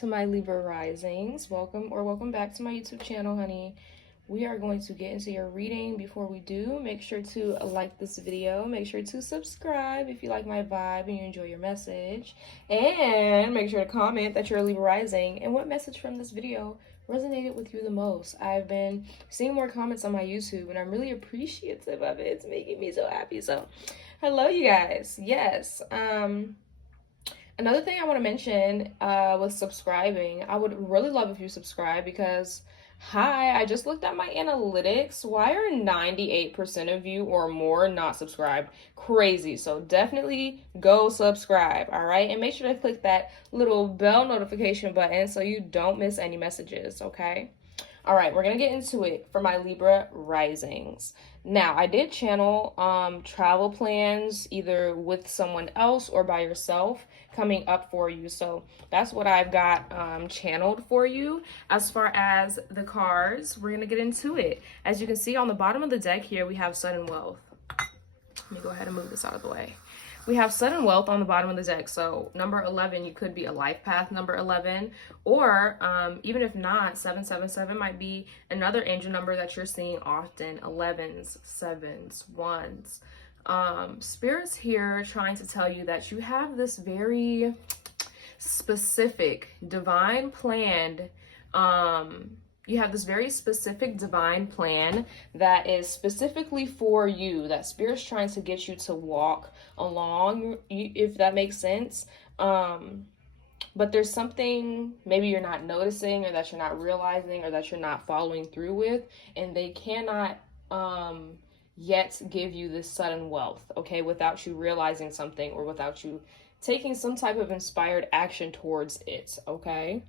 to my Libra Risings. Welcome back to my YouTube channel, honey. We are going to get into your reading. Before we do, make sure to like this video. Make sure to subscribe if you like my vibe and you enjoy your message. And make sure to comment that you're a Libra Rising and what message from this video resonated with you the most. I've been seeing more comments on my YouTube and I'm really appreciative of it. It's making me so happy. So, hello you guys. Yes. Another thing I want to mention was subscribing. I would really love if you subscribe because, hi, I just looked at my analytics. Why are 98% of you or more not subscribed? Crazy. So definitely go subscribe, all right? And make sure to click that little bell notification button so you don't miss any messages, okay? All right, we're going to get into it for my Libra Risings. Now, I did channel travel plans either with someone else or by yourself coming up for you. So that's what I've got channeled for you. As far as the cards, we're going to get into it. As you can see on the bottom of the deck here, we have sudden wealth. Let me go ahead and move this out of the way. We have sudden wealth on the bottom of the deck. So number 11, you could be a life path number 11, or even if not, 777 might be another angel number that you're seeing often. 11s, 7s, 1s. Spirits here trying to tell you that you have this very specific divine planned you have this very specific divine plan that is specifically for you, that Spirit's trying to get you to walk along, if that makes sense. But there's something maybe you're not noticing or that you're not realizing or that you're not following through with, and they cannot yet give you this sudden wealth, okay, without you realizing something or without you taking some type of inspired action towards it, okay?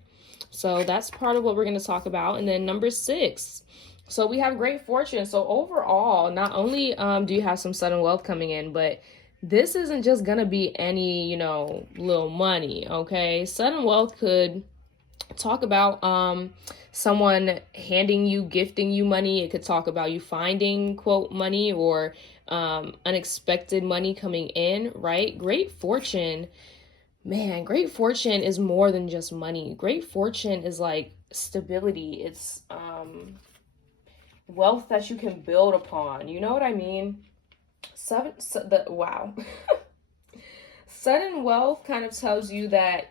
So that's part of what we're going to talk about. And then number 6. So we have great fortune. So overall, not only do you have some sudden wealth coming in, but this isn't just going to be any, you know, little money, okay? Sudden wealth could talk about someone handing you, gifting you money. It could talk about you finding, quote, money or unexpected money coming in, right? Great fortune. Man, great fortune is more than just money. Great fortune is like stability. It's wealth that you can build upon. You know what I mean? Wow. Sudden wealth kind of tells you that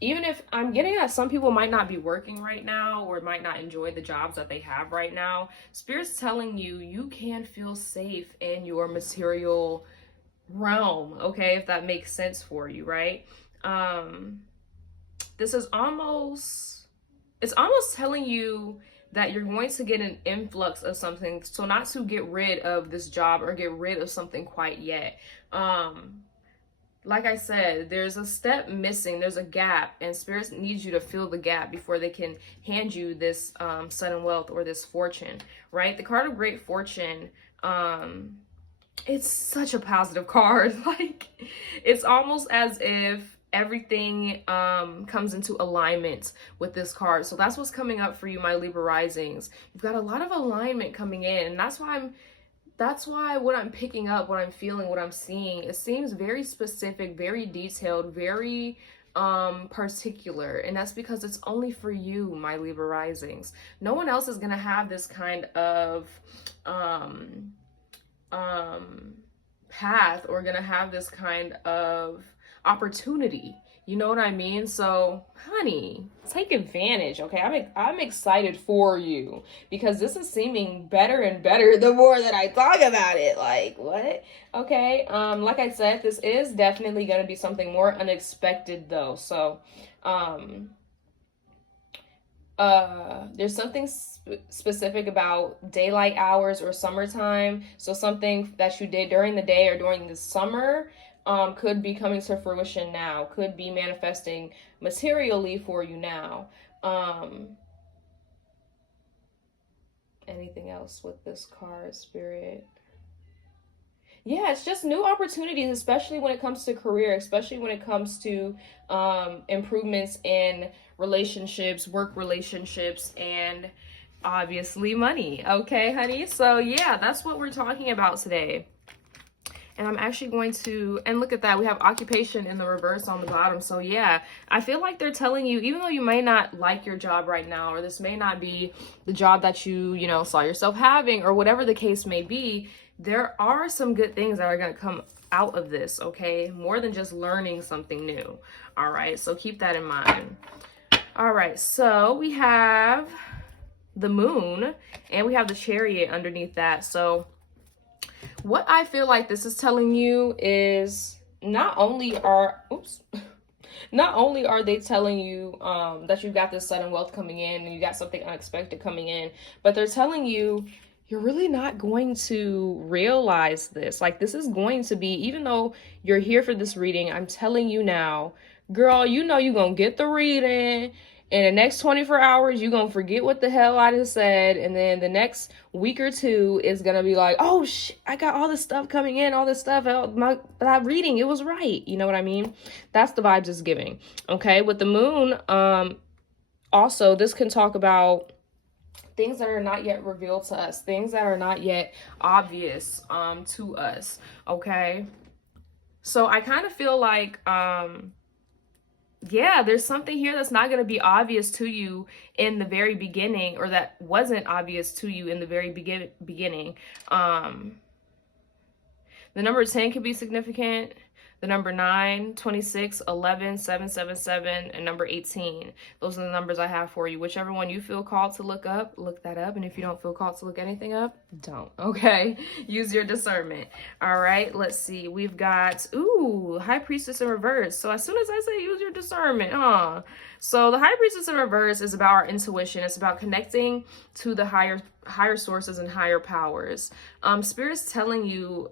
even if I'm getting that some people might not be working right now or might not enjoy the jobs that they have right now, Spirit's telling you you can feel safe in your material realm, okay, if that makes sense for you, right? This is almost telling you that you're going to get an influx of something, so not to get rid of this job or get rid of something quite yet. Like I said, there's a step missing, there's a gap, and Spirit needs you to fill the gap before they can hand you this sudden wealth or this fortune, right? The card of great fortune, it's such a positive card. Like, it's almost as if everything comes into alignment with this card. So that's what's coming up for you, my Libra Risings. You've got a lot of alignment coming in, and that's why what I'm picking up, what I'm feeling, what I'm seeing, it seems very specific, very detailed, very particular, and that's because it's only for you, my Libra Risings. No one else is gonna have this kind of path or gonna have this kind of opportunity, you know what I mean? So honey, take advantage, okay? I'm excited for you because this is seeming better and better the more that I talk about it. Like, what? Okay, like I said, this is definitely going to be something more unexpected though. So there's something specific about daylight hours or summertime. So something that you did during the day or during the summer could be coming to fruition now, could be manifesting materially for you now. Anything else with this card, Spirit? Yeah, it's just new opportunities, especially when it comes to career, especially when it comes to improvements in relationships, work relationships, and obviously money. Okay, honey? So yeah, that's what we're talking about today. And I'm actually going to, and look at that, we have occupation in the reverse on the bottom. So yeah, I feel like they're telling you, even though you may not like your job right now, or this may not be the job that you know, saw yourself having, or whatever the case may be, there are some good things that are going to come out of this, okay? More than just learning something new. All right, so keep that in mind. All right, so we have the moon and we have the chariot underneath that. So what I feel like this is telling you is not only are they telling you that you've got this sudden wealth coming in and you got something unexpected coming in, but they're telling you you're really not going to realize this. Like, this is going to be, even though you're here for this reading, I'm telling you now, girl, you know you're going to get the reading. In the next 24 hours, you're going to forget what the hell I just said. And then the next week or two is going to be like, oh, I got all this stuff coming in, all this stuff. That reading, it was right. You know what I mean? That's the vibes it's giving. Okay, with the moon, also, this can talk about things that are not yet revealed to us, things that are not yet obvious to us. Okay, so I kind of feel like yeah, there's something here that's not going to be obvious to you in the very beginning, or that wasn't obvious to you in the very beginning. The number 10 could be significant. The number 9, 26, 11, 777, and number 18. Those are the numbers I have for you. Whichever one you feel called to look up, look that up. And if you don't feel called to look anything up, don't. Okay? Use your discernment. All right, let's see. We've got, ooh, High Priestess in reverse. So as soon as I say use your discernment, So the High Priestess in reverse is about our intuition. It's about connecting to the higher sources and higher powers. Spirit's telling you,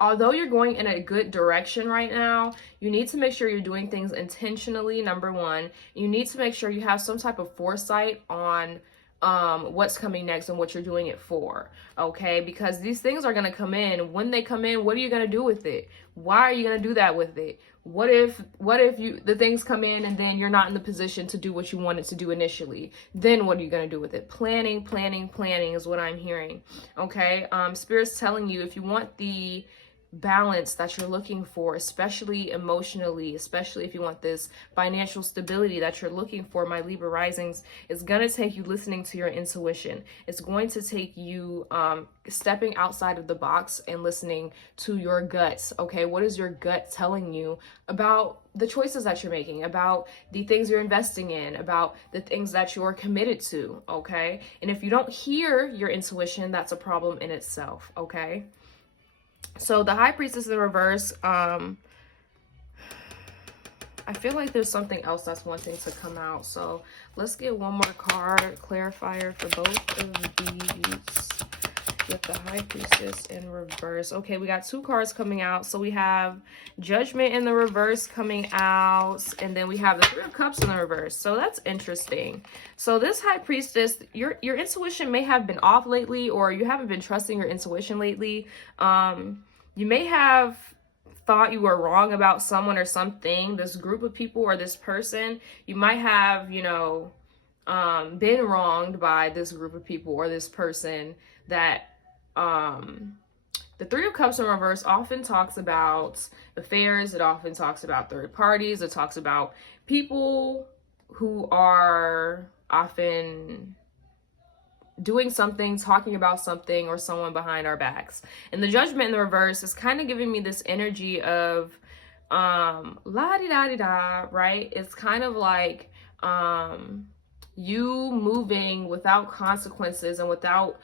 although you're going in a good direction right now, you need to make sure you're doing things intentionally, number one. You need to make sure you have some type of foresight on what's coming next and what you're doing it for, okay? Because these things are going to come in. When they come in, what are you going to do with it? Why are you going to do that with it? What if the things come in and then you're not in the position to do what you wanted to do initially? Then what are you going to do with it? Planning is what I'm hearing, okay? Spirit's telling you, if you want the balance that you're looking for, especially emotionally, especially if you want this financial stability that you're looking for, my Libra risings, it's going to take you listening to your intuition. It's going to take you stepping outside of the box and listening to your guts. Okay, what is your gut telling you about the choices that you're making, about the things you're investing in, about the things that you're committed to? Okay, and if you don't hear your intuition, that's a problem in itself. Okay, so the High Priestess in reverse, I feel like there's something else that's wanting to come out. So let's get one more card clarifier for both of these with the High Priestess in reverse. Okay, we got two cards coming out. So we have Judgment in the reverse coming out, and then we have the Three of Cups in the reverse. So that's interesting. So this High Priestess, your intuition may have been off lately, or you haven't been trusting your intuition lately. You may have thought you were wrong about someone or something, this group of people or this person. You might have, you know, been wronged by this group of people or this person. That the Three of Cups in reverse often talks about affairs. It often talks about third parties. It talks about people who are often doing something, talking about something, or someone behind our backs. And the Judgment in the reverse is kind of giving me this energy of la-di-da-di-da, right? It's kind of like you moving without consequences and without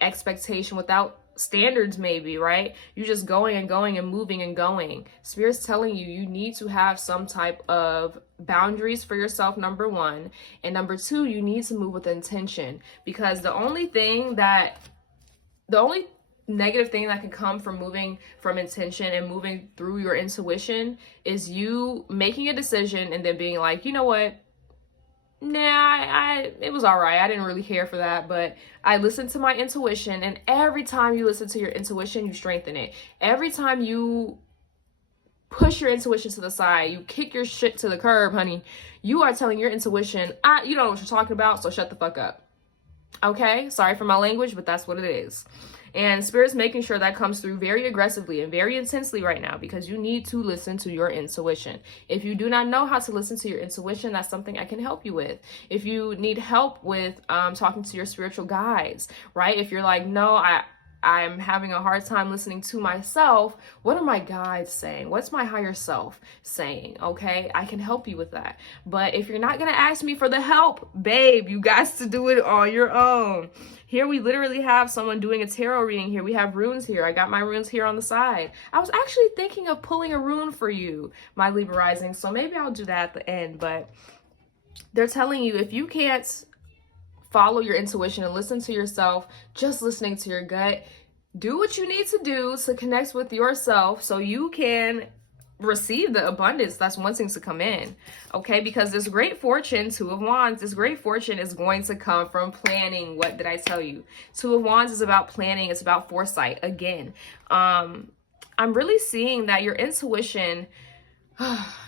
expectation, without standards maybe, right? You're just going and going and moving and going. Spirit's telling you, you need to have some type of boundaries for yourself, number one. And number two, you need to move with intention, because the only negative thing that can come from moving from intention and moving through your intuition is you making a decision and then being like, you know what? Nah, it was all right. I didn't really care for that, but I listened to my intuition. And every time you listen to your intuition, you strengthen it. Every time you push your intuition to the side, you kick your shit to the curb, honey, you are telling your intuition, you don't know what you're talking about, so shut the fuck up. Okay? Sorry for my language, but that's what it is. And Spirit's making sure that comes through very aggressively and very intensely right now, because you need to listen to your intuition. If you do not know how to listen to your intuition, that's something I can help you with. If you need help with talking to your spiritual guides, right? If you're like, no, I'm having a hard time listening to myself, what are my guides saying? What's my higher self saying? Okay, I can help you with that. But if you're not gonna ask me for the help, babe, you got to do it on your own. Here we literally have someone doing a tarot reading here. We have runes here. I got my runes here on the side. I was actually thinking of pulling a rune for you, my Libra rising, so maybe I'll do that at the end. But they're telling you, if you can't follow your intuition and listen to yourself, just listening to your gut, do what you need to do to connect with yourself so you can receive the abundance that's wanting to come in. Okay, because this great fortune, Two of Wands, this great fortune is going to come from planning. What did I tell you? Two of Wands is about planning. It's about foresight. Again, I'm really seeing that your intuition,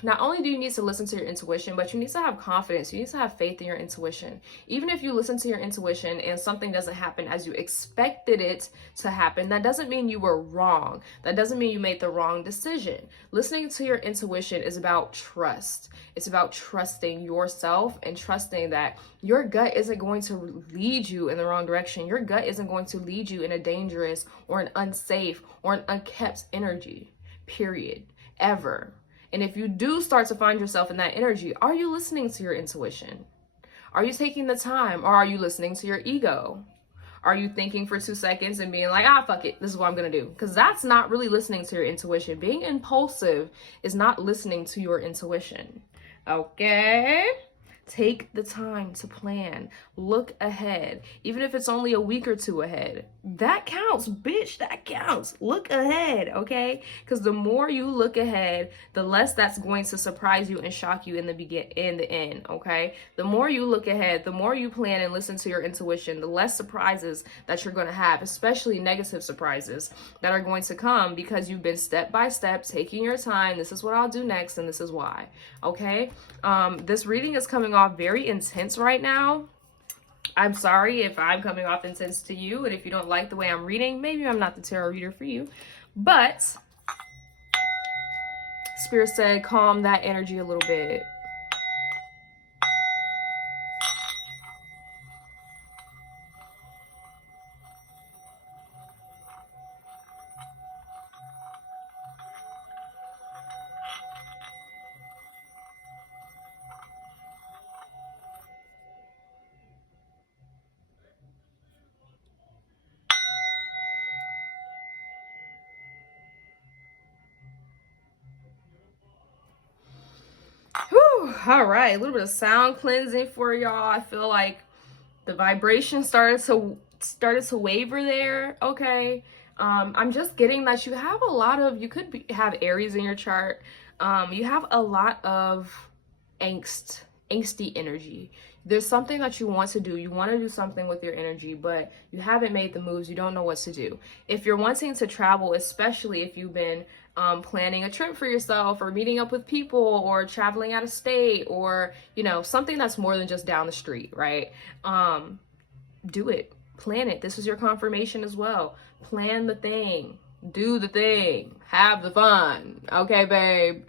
not only do you need to listen to your intuition, but you need to have confidence. You need to have faith in your intuition. Even if you listen to your intuition and something doesn't happen as you expected it to happen, that doesn't mean you were wrong. That doesn't mean you made the wrong decision. Listening to your intuition is about trust. It's about trusting yourself and trusting that your gut isn't going to lead you in the wrong direction. Your gut isn't going to lead you in a dangerous or an unsafe or an unkept energy, period, ever. And if you do start to find yourself in that energy, are you listening to your intuition? Are you taking the time, or are you listening to your ego? Are you thinking for 2 seconds and being like, fuck it, this is what I'm going to do? Because that's not really listening to your intuition. Being impulsive is not listening to your intuition. Okay? Take the time to plan. Look ahead. Even if it's only a week or 2 ahead. That counts, bitch. That counts. Look ahead, okay? Because the more you look ahead, the less that's going to surprise you and shock you in the end, okay? The more you look ahead, the more you plan and listen to your intuition, the less surprises that you're going to have, especially negative surprises that are going to come because you've been step by step taking your time. This is what I'll do next, and this is why, okay? This reading is coming off very intense right now. I'm sorry if I'm coming off intense to you, and if you don't like the way I'm reading, maybe I'm not the tarot reader for you. But Spirit said calm that energy a little bit. Whew, all right, a little bit of sound cleansing for y'all. I feel like the vibration started to waver there. Okay, I'm just getting that you have a lot of, have Aries in your chart. You have a lot of angsty energy. There's something that you want to do. You want to do something with your energy, but you haven't made the moves. You don't know what to do. If you're wanting to travel, especially if you've been planning a trip for yourself, or meeting up with people, or traveling out of state, or, something that's more than just down the street, right? Do it. Plan it. This is your confirmation as well. Plan the thing. Do the thing. Have the fun. Okay, babe?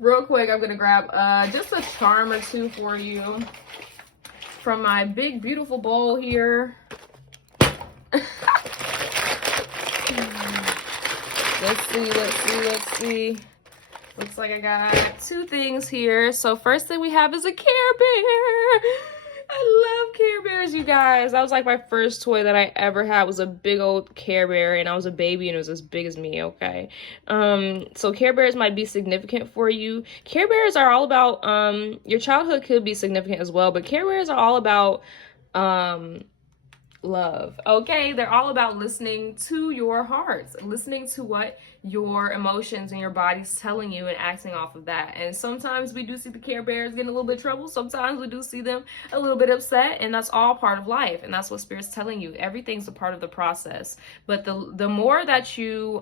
Real quick, I'm going to grab just a charm or two for you from my big, beautiful bowl here. Let's see. Looks like I got 2 things here. So first thing we have is a Care Bear. I love Care Bears, you guys. That was like my first toy that I ever had, was a big old Care Bear, and I was a baby and it was as big as me, okay? So Care Bears might be significant for you. Care Bears are all about, your childhood could be significant as well, but Care Bears are all about love, okay? They're all about listening to your hearts, listening to what your emotions and your body's telling you and acting off of that. And sometimes we do see the Care Bears getting a little bit of trouble. Sometimes we do see them a little bit upset, and that's all part of life. And that's what Spirit's telling you. Everything's a part of the process. But the more that you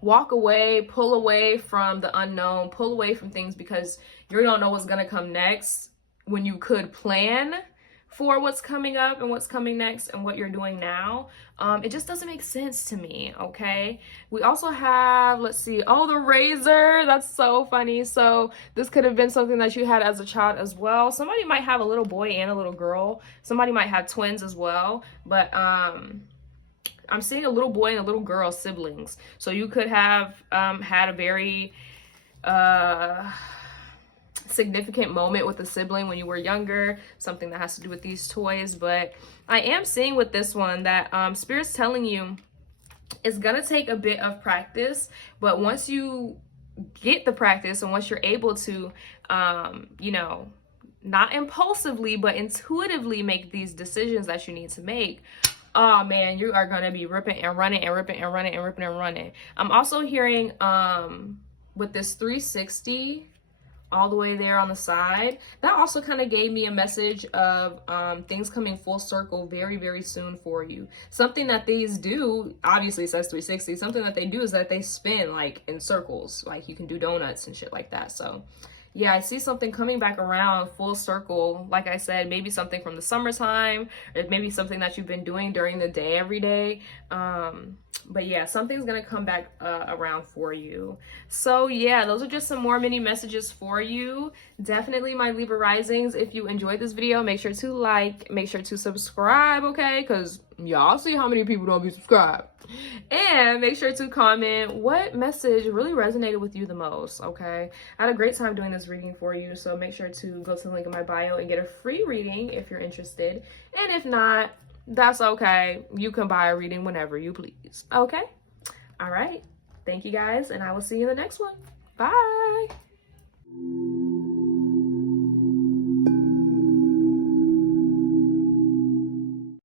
walk away, pull away from the unknown, pull away from things because you don't know what's going to come next, when you could plan for what's coming up and what's coming next and what you're doing now. It just doesn't make sense to me, okay? We also have, let's see, oh, the razor. That's so funny. So this could have been something that you had as a child as well. Somebody might have a little boy and a little girl. Somebody might have twins as well. But I'm seeing a little boy and a little girl siblings. So you could have had a very significant moment with a sibling when you were younger, something that has to do with these toys. But I am seeing with this one that Spirit's telling you it's gonna take a bit of practice, but once you get the practice and once you're able to you know, not impulsively but intuitively make these decisions that you need to make, oh man, you are gonna be ripping and running and ripping and running and ripping and running. I'm also hearing with this 360 all the way there on the side, that also kind of gave me a message of things coming full circle very, very soon for you. Something that these do, obviously it says 360, something that they do is that they spin like in circles, like you can do donuts and shit like that. So yeah, I see something coming back around full circle. Like I said, maybe something from the summertime, or maybe something that you've been doing during the day every day. But yeah, something's gonna come back around for you. So yeah, those are just some more mini messages for you. Definitely, my Libra risings, if you enjoyed this video, make sure to like, make sure to subscribe, okay? Because y'all see how many people don't be subscribed. And make sure to comment what message really resonated with you the most, okay? I had a great time doing this reading for you, so make sure to go to the link in my bio and get a free reading if you're interested. And if not, that's okay. You can buy a reading whenever you please, okay? All right. Thank you guys, and I will see you in the next one. Bye.